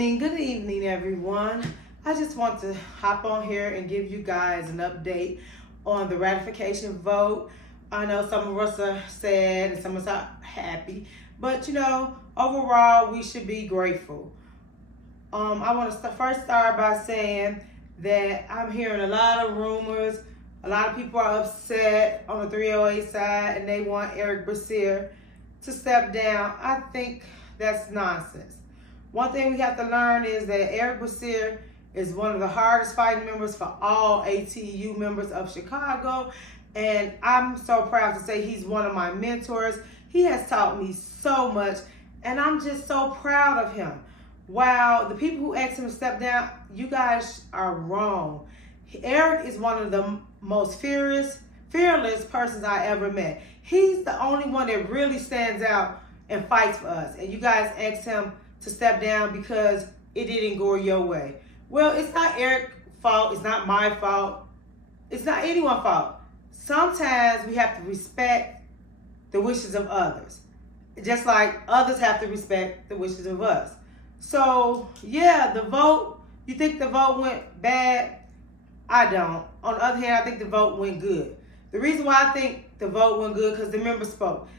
Good evening, everyone. I just want to hop on here and give you guys an update on the ratification vote. I know some of us are sad and some of us are happy, but overall, we should be grateful. I want to first start by saying that I'm hearing a lot of rumors. A lot of people are upset on the 308 side and they want Eric Brashear to step down. I think that's nonsense. One thing we have to learn is that Eric Brashear is one of the hardest fighting members for all ATU members of Chicago. And I'm so proud to say he's one of my mentors. He has taught me so much, and I'm just so proud of him. While the people who asked him to step down, you guys are wrong. Eric is one of the most fearless persons I ever met. He's the only one that really stands out and fights for us. And you guys asked him to step down because it didn't go your way. Well, it's not Eric's fault. It's not my fault. It's not anyone's fault. Sometimes we have to respect the wishes of others, just like others have to respect the wishes of us. So, yeah, the vote, you think the vote went bad? I don't. On the other hand, I think the vote went good. The reason why I think the vote went good because the members spoke.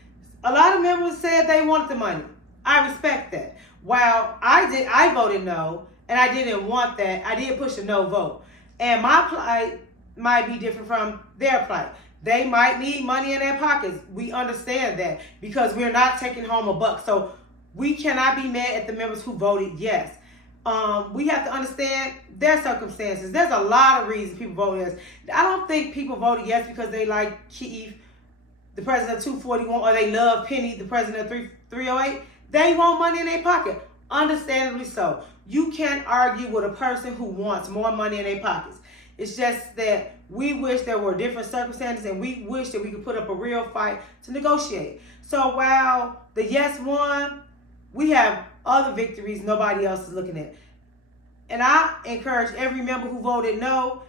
A lot of members said they wanted the money. I respect that. While I voted no, and I didn't want that. I did push a no vote. And my plight might be different from their plight. They might need money in their pockets. We understand that because we're not taking home a buck. So we cannot be mad at the members who voted yes. We have to understand their circumstances. There's a lot of reasons people voted yes. I don't think people voted yes because they like Keith, the president of 241, or they love Penny, the president of 308. They want money in their pocket. Understandably so. You can't argue with a person who wants more money in their pockets. It's just that we wish there were different circumstances and we wish that we could put up a real fight to negotiate. So while the yes won, we have other victories nobody else is looking at. And I encourage every member who voted no,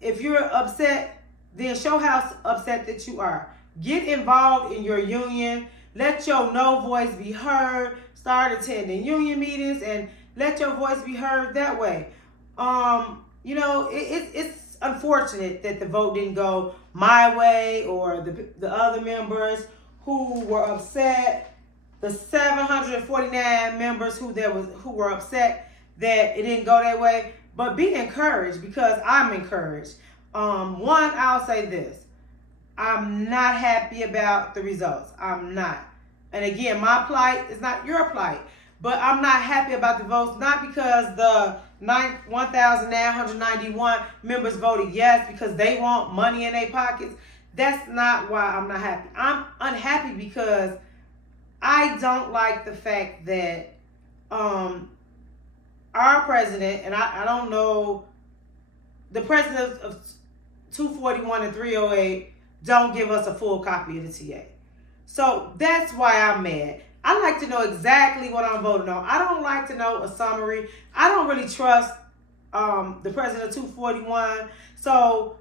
if you're upset, then show how upset that you are. Get involved in your union. Let your no voice be heard. Start attending union meetings and let your voice be heard that way. It's unfortunate that the vote didn't go my way or the other members who were upset. The 749 members who were upset that it didn't go that way. But be encouraged because I'm encouraged. One, I'll say this. I'm not happy about the results. I'm not. And again, my plight is not your plight. But I'm not happy about the votes, not because the 1,991 members voted yes because they want money in their pockets. That's not why I'm not happy. I'm unhappy because I don't like the fact that our president, and I don't know, the president of 241 and 308 don't give us a full copy of the TA. So that's why I'm mad. I like to know exactly what I'm voting on. I don't like to know a summary. I don't really trust the president of 241. So,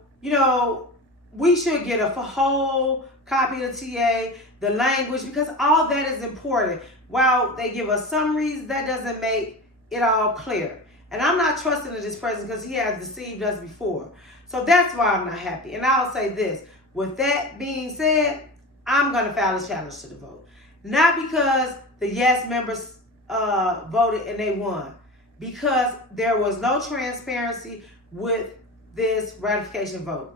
we should get a whole copy of the TA, the language, because all that is important. While they give us summaries, that doesn't make it all clear. And I'm not trusting this president because he has deceived us before. So that's why I'm not happy. And I'll say this. With that being said, I'm going to file a challenge to the vote. Not because the yes members voted and they won. Because there was no transparency with this ratification vote.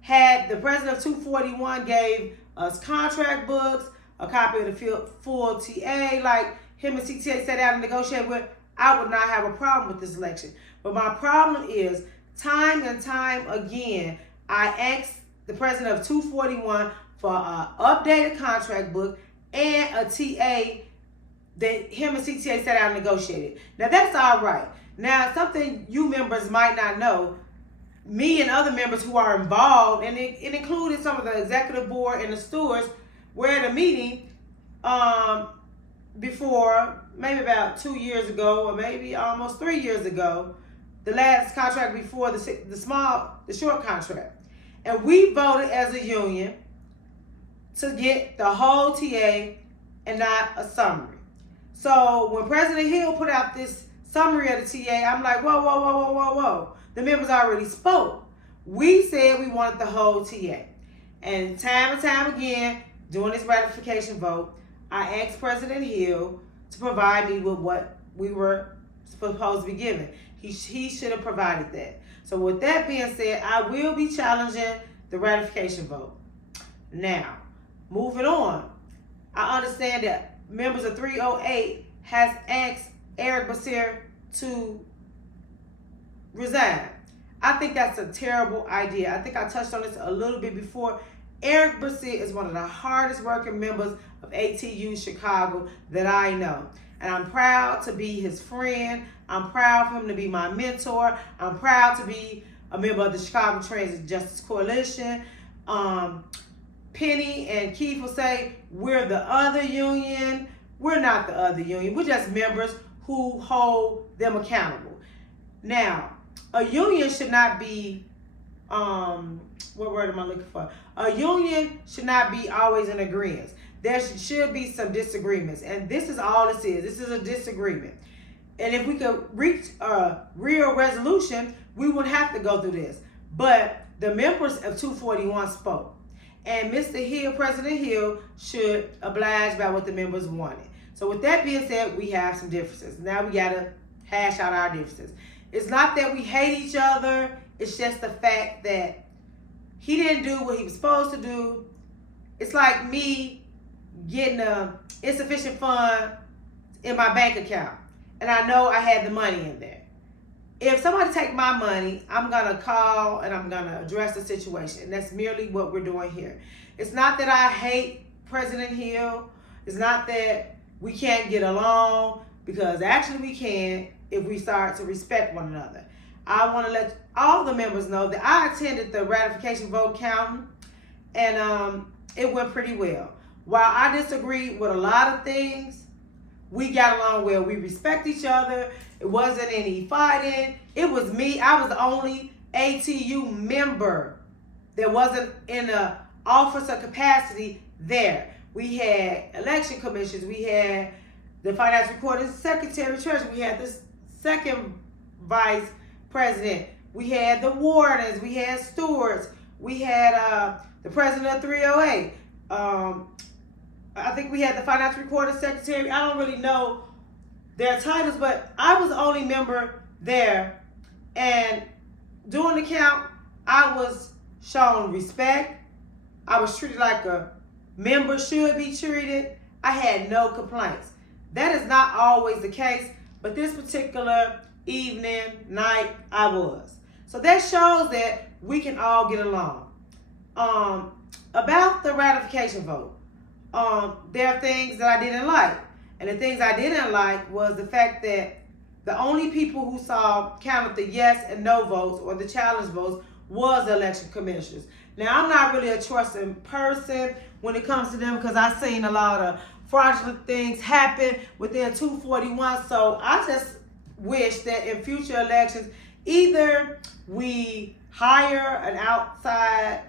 Had the president of 241 gave us contract books, a copy of the full TA, like him and CTA sat down and negotiated with, I would not have a problem with this election. But my problem is, time and time again, I asked the president of 241 for an updated contract book and a TA that him and CTA sat down and negotiated. Now, that's all right. Now, something you members might not know, me and other members who are involved, and it included some of the executive board and the stewards, were at a meeting before, maybe about 2 years ago, or maybe almost 3 years ago, the last contract before the short contract. And we voted as a union to get the whole TA and not a summary. So when President Hill put out this summary of the TA, I'm like, whoa, whoa, whoa, whoa, whoa, whoa. The members already spoke. We said we wanted the whole TA. And time again, during this ratification vote, I asked President Hill to provide me with what we were supposed to be given. He should have provided that. So with that being said, I will be challenging the ratification vote. Now, moving on. I understand that members of 308 has asked Eric Basir to resign. I think that's a terrible idea. I think I touched on this a little bit before. Eric Basir is one of the hardest working members of ATU Chicago that I know. And I'm proud to be his friend. I'm proud for him to be my mentor. I'm proud to be a member of the Chicago Transit Justice Coalition. Penny and Keith will say, we're the other union. We're not the other union. We're just members who hold them accountable. Now, a union should not be, what word am I looking for? A union should not be always in agreement. There should be some disagreements. And this is all this is. This is a disagreement. And if we could reach a real resolution, we wouldn't have to go through this. But the members of 241 spoke. And Mr. Hill, President Hill, should oblige by what the members wanted. So with that being said, we have some differences. Now we got to hash out our differences. It's not that we hate each other. It's just the fact that he didn't do what he was supposed to do. It's like me getting insufficient fund in my bank account. And I know I had the money in there. If somebody take my money, I'm going to call and I'm going to address the situation. And that's merely what we're doing here. It's not that I hate President Hill. It's not that we can't get along, because actually we can if we start to respect one another. I want to let all the members know that I attended the ratification vote counting, and it went pretty well. While I disagreed with a lot of things, we got along well. We respect each other. It wasn't any fighting. It was me. I was the only ATU member that wasn't in an officer capacity there. We had election commissions. We had the finance recording secretary treasurer. We had the second vice president. We had the wardens. We had stewards. We had the president of 308. I think we had the finance recording secretary. I don't really know their titles, but I was the only member there. And during the count, I was shown respect. I was treated like a member should be treated. I had no complaints. That is not always the case, but this particular evening, night, I was. So that shows that we can all get along. About the ratification vote, there are things that I didn't like. And the things I didn't like was the fact that the only people who counted the yes and no votes or the challenge votes was the election commissioners. Now, I'm not really a trusting person when it comes to them, because I've seen a lot of fraudulent things happen within 241. So I just wish that in future elections, either we hire an outside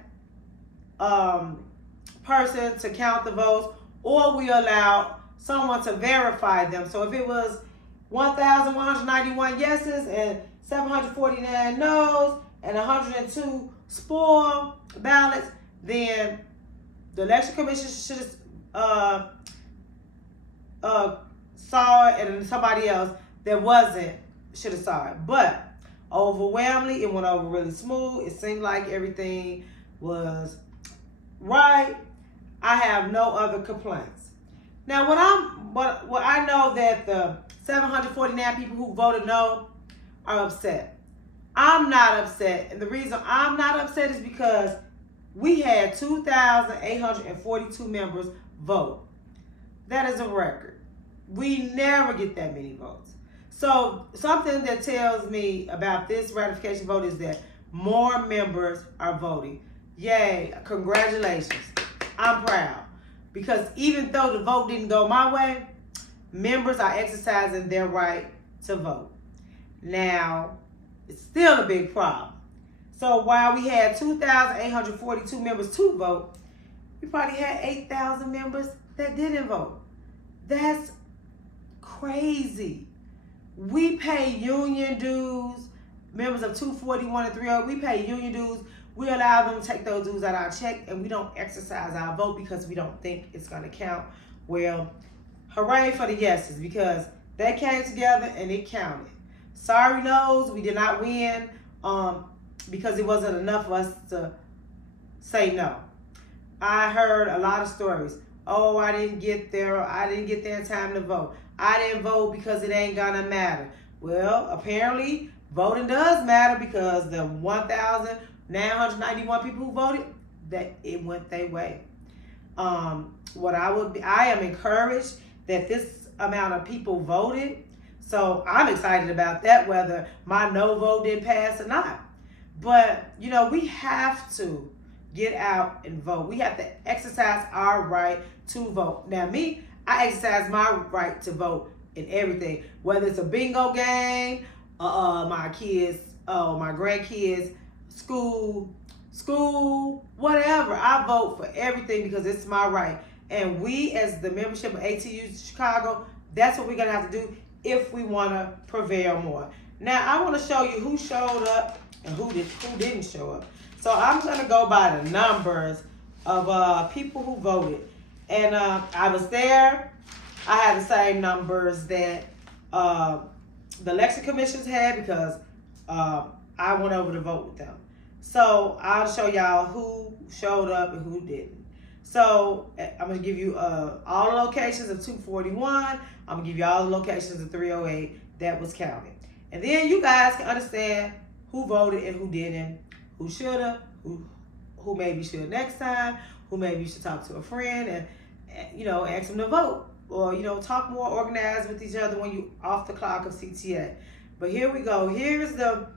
person to count the votes, or we allow someone to verify them. So if it was 1,191 yeses and 749 noes and 102 spoiled ballots, then the election commission should have saw it, and somebody else that wasn't should have saw it. But overwhelmingly, it went over really smooth. It seemed like everything was right. I have no other complaints. Now, what I know that the 749 people who voted no are upset. I'm not upset, and the reason I'm not upset is because we had 2,842 members vote. That is a record. We never get that many votes. So something that tells me about this ratification vote is that more members are voting. Yay, congratulations. I'm proud. Because even though the vote didn't go my way, members are exercising their right to vote. Now, it's still a big problem. So while we had 2,842 members to vote, we probably had 8,000 members that didn't vote. That's crazy. We pay union dues. Members of 241 and 30, we pay union dues. We allow them to take those dues out of our check, and we don't exercise our vote because we don't think it's going to count. Well, hooray for the yeses, because they came together and it counted. Sorry no's, we did not win because it wasn't enough of us to say no. I heard a lot of stories. Oh, I didn't get there. I didn't get there in time to vote. I didn't vote because it ain't gonna matter. Well, apparently voting does matter, because the 1,991 people who voted, that it went their way. I am encouraged that this amount of people voted. So I'm excited about that, whether my no vote didn't pass or not. But, we have to get out and vote. We have to exercise our right to vote. Now, me, I exercise my right to vote in everything, whether it's a bingo game, my kids, my grandkids, school, whatever. I vote for everything because it's my right. And we, as the membership of ATU Chicago, that's what we're going to have to do if we want to prevail more. Now, I want to show you who showed up and who didn't show up. So I'm going to go by the numbers of people who voted. And I was there. I had the same numbers that the election commissions had, because I went over to vote with them. So I'll show y'all who showed up and who didn't. So I'm going to give you all the locations of 241. I'm going to give you all the locations of 308 that was counted. And then you guys can understand who voted and who didn't, who should have, who maybe should next time, who maybe you should talk to a friend and ask them to vote, or talk more organized with each other when you off the clock of CTA. But here we go. Here's the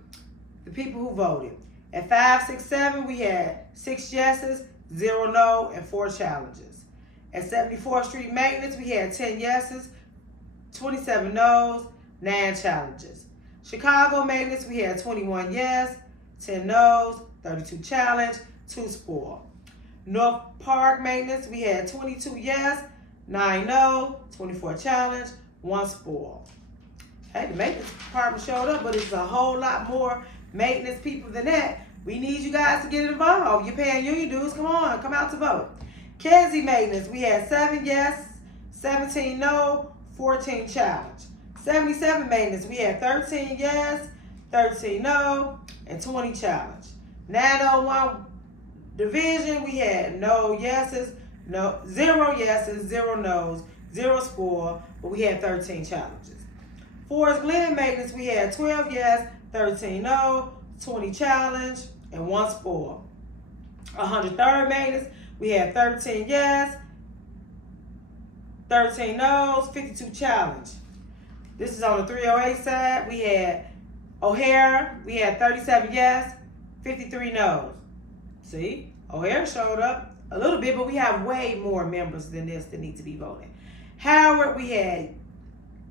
people who voted. At 567, we had 6 yeses, 0 no, and 4 challenges. At 74th Street Maintenance, we had 10 yeses, 27 no's, 9 challenges. Chicago Maintenance, we had 21 yes, 10 no's, 32 challenge, 2 spoil. North Park Maintenance, we had 22 yes, 9 no, 24 challenge, 1 spoil. Hey, the maintenance department showed up, but it's a whole lot more maintenance people than that. We need you guys to get involved. You're paying union dues. Come on, come out to vote. Kenzie Maintenance, we had 7 yes, 17 no, 14 challenge. 77 Maintenance, we had 13 yes, 13 no, and 20 challenge. 901 Division, we had no yeses, 0 yeses, 0 no's, 0 spoil, but we had 13 challenges. Forest Glen Maintenance, we had 12 yes, 13 no, 20 challenge, and 1 spoil. 103rd Maintenance, we had 13 yes, 13 no's, 52 challenge. This is on the 308 side. We had O'Hare, we had 37 yes, 53 no's. See, O'Hare showed up a little bit, but we have way more members than this that need to be voting. Howard, we had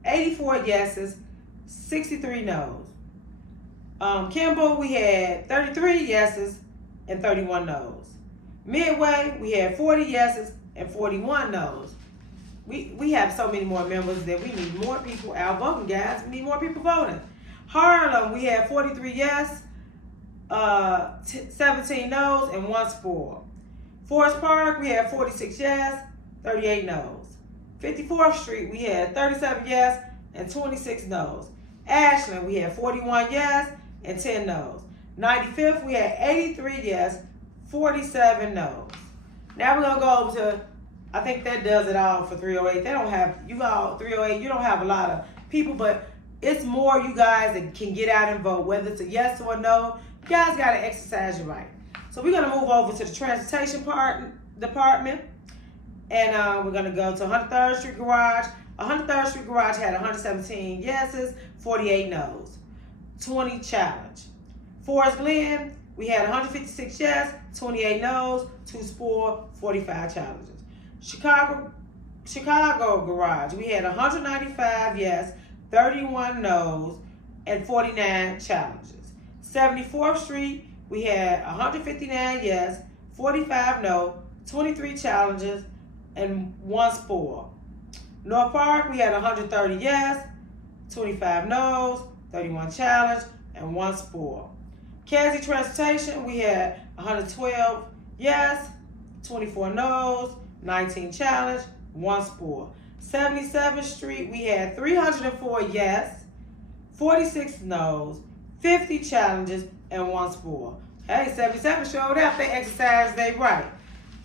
84 yeses, 63 no's. Kimball, we had 33 yeses and 31 no's. Midway, we had 40 yeses and 41 no's. We have so many more members that we need more people out voting, guys. We need more people voting. Harlem, we had 43 yes, 17 no's, and 1 spoil. Forest Park, we had 46 yes, 38 no's. 54th Street, we had 37 yes and 26 no's. Ashland, we had 41 yes and 10 no's. 95th, we had 83 yes, 47 no's. Now we're gonna go over to, I think that does it all for 308. They don't have, 308, you don't have a lot of people, but it's more you guys that can get out and vote, whether it's a yes or a no. You guys gotta exercise your right. So we're gonna move over to the transportation department, and we're gonna go to 103rd Street Garage. 103rd Street Garage had 117 yeses, 48 no's, 20 challenge. Forest Glen, we had 156 yes, 28 no's, 2 spoil, 45 challenges. Chicago Garage, we had 195 yes, 31 no's, and 49 challenges. 74th Street, we had 159 yes, 45 no, 23 challenges, and 1 spoil. North Park, we had 130 yes, 25 no's, 31 challenge, and 1 spoil. Casualty transportation, we had 112 yes, 24 no's, 19 challenge, 1 spoil. 77th Street, we had 304 yes, 46 no's, 50 challenges, and 1 spoil. Hey, 77 showed out they exercised they right.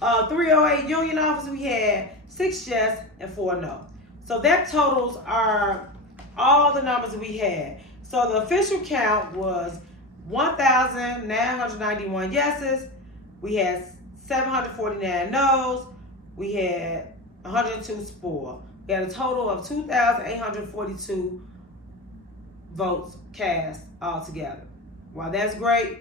308 Union office, we had 6 yes and 4 no. So that totals are all the numbers we had. So the official count was 1,991 yeses. We had 749 no's. We had 102 spoil. We had a total of 2,842 votes cast altogether. While that's great,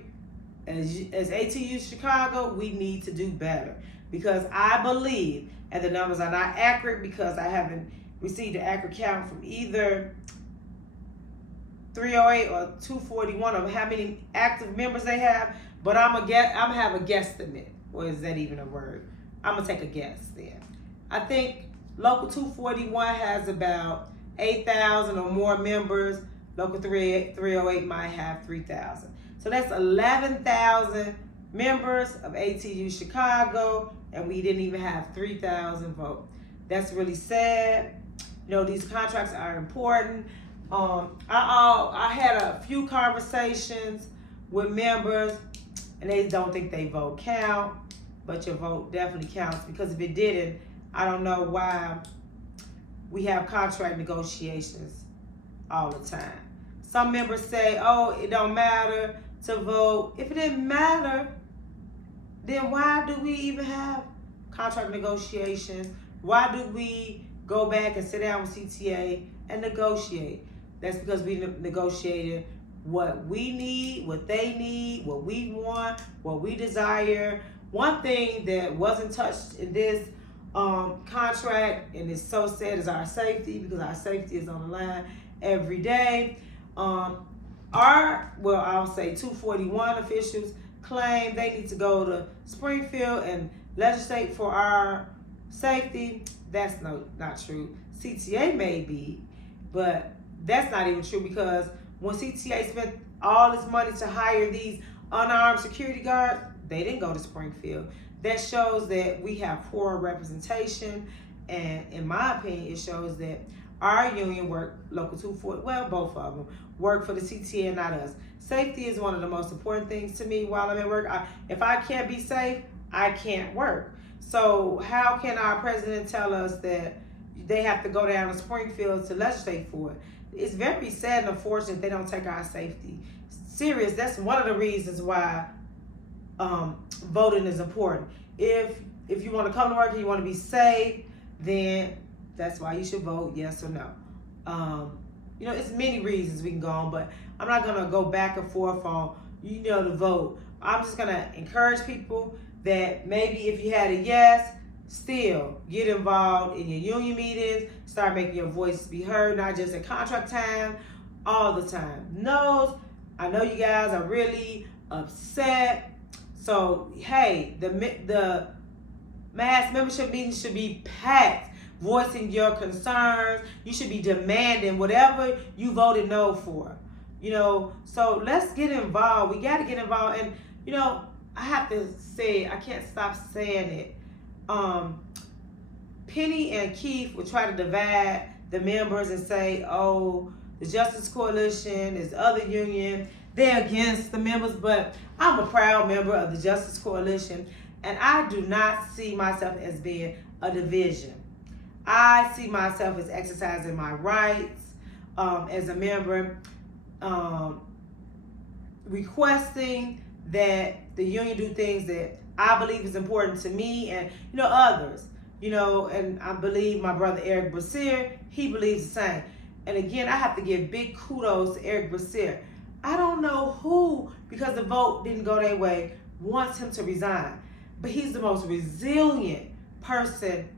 as ATU Chicago, we need to do better because I believe, and the numbers are not accurate because I haven't received an accurate count from either 308 or 241 of how many active members they have, but I'm gonna have a guesstimate. Or is that even a word? I'm gonna take a guess then. I think Local 241 has about 8,000 or more members. Local 308 might have 3,000. So that's 11,000 members of ATU Chicago, and we didn't even have 3,000 votes. That's really sad. You know, these contracts are important. I had a few conversations with members, and they don't think they vote count, but your vote definitely counts because if it didn't, I don't know why we have contract negotiations all the time. Some members say, oh, it don't matter to vote. If it didn't matter, then why do we even have contract negotiations? Why do we go back and sit down with CTA and negotiate? That's because we negotiated what we need, what they need, what we want, what we desire. One thing that wasn't touched in this contract, and it's so sad, is our safety, because our safety is on the line every day. I'll say 241 officials claim they need to go to Springfield and legislate for our safety. That's not true. CTA may be, but that's not even true because when CTA spent all this money to hire these unarmed security guards, they didn't go to Springfield. That shows that we have poor representation, and in my opinion, it shows that our union work, Local 240, well, both of them, work for the CTA and not us. Safety is one of the most important things to me while I'm at work. If I can't be safe, I can't work. So how can our president tell us that they have to go down to Springfield to legislate for it? It's very sad and unfortunate they don't take our safety serious. That's one of the reasons why voting is important. If you want to come to work and you want to be safe, then that's why you should vote yes or no. It's many reasons we can go on, but I'm not going to go back and forth on, the vote. I'm just going to encourage people that maybe if you had a yes, still get involved in your union meetings, start making your voice be heard, not just at contract time, all the time. No's, I know you guys are really upset. So, hey, the mass membership meetings should be packed, voicing your concerns. You should be demanding whatever you voted no for. So let's get involved. We got to get involved. And, I have to say, I can't stop saying it. Penny and Keith will try to divide the members and say, oh, the Justice Coalition is the other union. They're against the members, but I'm a proud member of the Justice Coalition, and I do not see myself as being a division. I see myself as exercising my rights as a member, requesting that the union do things that I believe is important to me and others. And I believe my brother Eric Brassear, he believes the same. And again, I have to give big kudos to Eric Brassear. I don't know who, because the vote didn't go their way, wants him to resign. But he's the most resilient person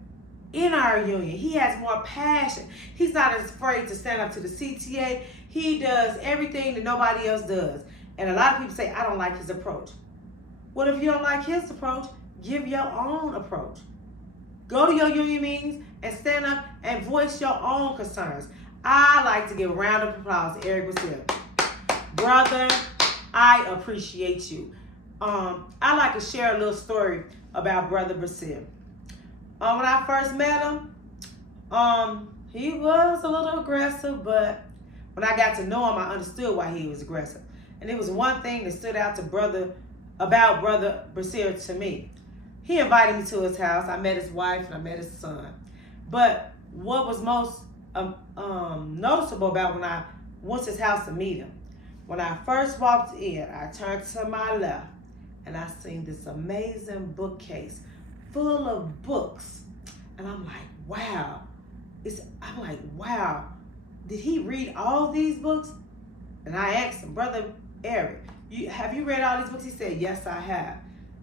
in our union. He has more passion. He's not as afraid to stand up to the CTA. He does everything that nobody else does. And a lot of people say, I don't like his approach. Well, if you don't like his approach, give your own approach. Go to your union meetings and stand up and voice your own concerns. I like to give a round of applause to Eric Basile. Brother, I appreciate you. I like to share a little story about Brother Basile. When I first met him, he was a little aggressive, but when I got to know him, I understood why he was aggressive. And it was one thing that stood out to Brother Basile to me. He invited me to his house. I met his wife and I met his son. But what was most noticeable about when I went to his house to meet him, when I first walked in, I turned to my left and I seen this amazing bookcase full of books. And I'm like, wow. Wow, did he read all these books? And I asked him, Brother Eric, have you read all these books? He said, yes, I have.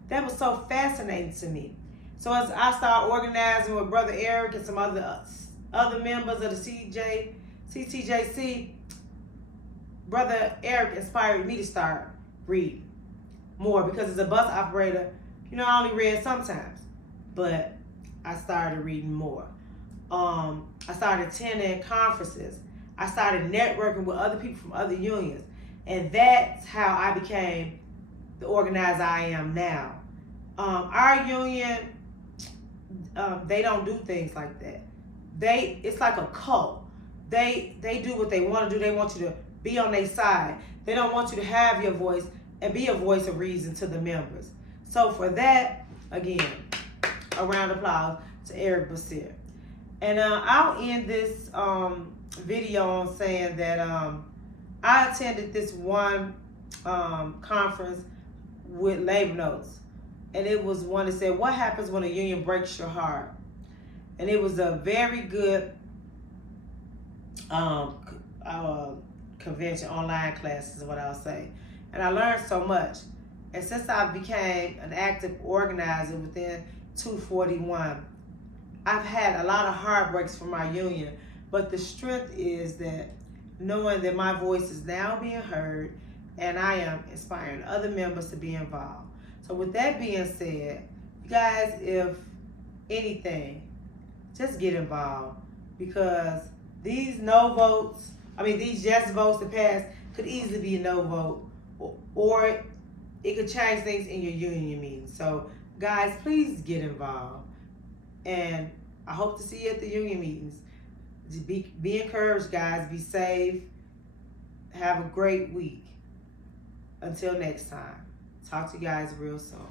That was so fascinating to me. So as I started organizing with Brother Eric and some other members of the CTJC, Brother Eric inspired me to start reading more, because as a bus operator, I only read sometimes, but I started reading more. I started attending conferences. I started networking with other people from other unions. And that's how I became the organizer I am now. Our union, they don't do things like that. It's like a cult. They do what they want to do. They want you to be on their side. They don't want you to have your voice and be a voice of reason to the members. So for that, again, a round of applause to Eric Basile. And I'll end this video on saying that I attended this one conference with labor notes. And it was one that said, what happens when a union breaks your heart? And it was a very good convention, online classes is what I'll say. And I learned so much. And since I became an active organizer within 241, I've had a lot of heartbreaks from my union, but the strength is that knowing that my voice is now being heard and I am inspiring other members to be involved. So with that being said, you guys, if anything, just get involved, because these these yes votes that pass could easily be a no vote, or it could change things in your union meeting. So guys, please get involved. And I hope to see you at the union meetings. Be encouraged, guys. Be safe. Have a great week. Until next time. Talk to you guys real soon.